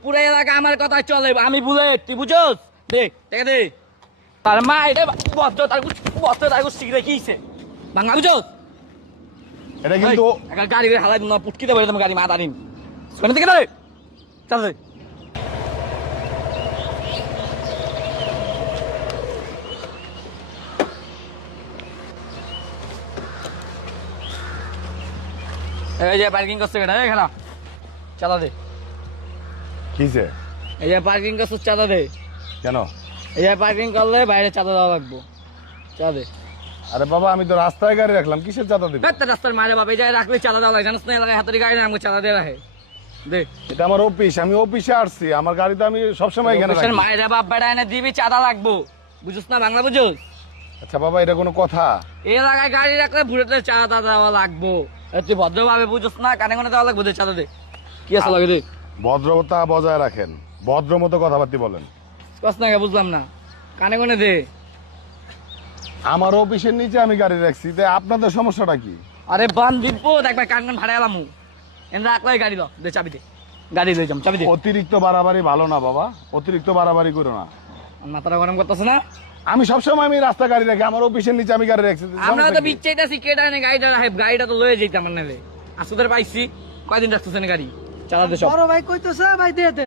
পুরো এলাকা আমার কথা চলে, আমি বুলেট, তুই বুঝোস? দে দেখে দে তার মা এটা বদ্ধ তার শিখে রেখেছে বাংলা বুঝোস? এটা কিন্তু একটা গাড়ি হালাই না পুটকি দেবো তোমার গাড়ি মা দাঁড়িন শুনে থেকে দেবে চল এই যে পার্কিং করছে এটা খেলা চাঁদা দে। কিসে এই যে পার্কিং করছে চাঁদা দে। কেন? এই যে পার্কিং করলে বাইরে চাঁদা দেওয়া লাগবো, চাঁদা দে। আরে বাবা আমি তো রাস্তায় গাড়ি রাখলাম, কিসের চাঁদা দিবি? রাস্তার মারে বাবা এই জায়গায় রাখলে চাঁদা দেওয়া লাগে, জানিস না? এলাকায় হাতের গাড়ি না আমাকে চাঁদা দিয়ে রাখে দে। এটা আমার অফিস, আমি অফিসে আসছি, আমার গাড়িতে আমি সবসময় এখানে রাখি। মায়েরা বাপ বেড়া এনে দিবি চাঁদা লাগবো, বুঝছ না? বাংলা বুঝোস? আচ্ছা বাবা এটা কোনো কথা? এই এলাকায় গাড়ি রাখলে ভুলেতে চাঁদা দেওয়া লাগবো, তুই ভদ্রভাবে বুঝছ না? কানে কানে দেওয়া লাগবো, দে চাঁদা দে। কি আছে লাগে দে। ভদ্রতা বজায় রাখেন, ভদ্র মতো কথাবার্তা বলেন। কস না বুঝলাম না, কানে কানে দে। আমার অফিসের নিচে আমি গাড়ি রাখছি, তাই আপনাদের সমস্যাটা কি? আরে বান দিব দেখবা কান কান ভাড়া এলাম এনে রাখলে গাড়ি লো দে, চাবি দে, গাড়ি লই যাম, চাবি দে। অতিরিক্ত বাড়াবাড়ি ভালো না বাবা, অতিরিক্ত বাড়াবাড়ি করো না। মাথাটা গরম করতেছ না? আমি সবসময় আমি রাস্তা গাড়ি রাখি, আমার অফিসের নিচে আমি গাড়ি রাখছি। আমরা তো বিচ্ছাইতাছি কেটা এনে গাড়িটা রাখে, গাড়িটা তো লয়ে যাইতাম মানে আসুদের পাইছি। কয়দিন রাখতেছেন গাড়ি চালাতে? সব বড় ভাই কইতেছে ভাই দিয়ে দে।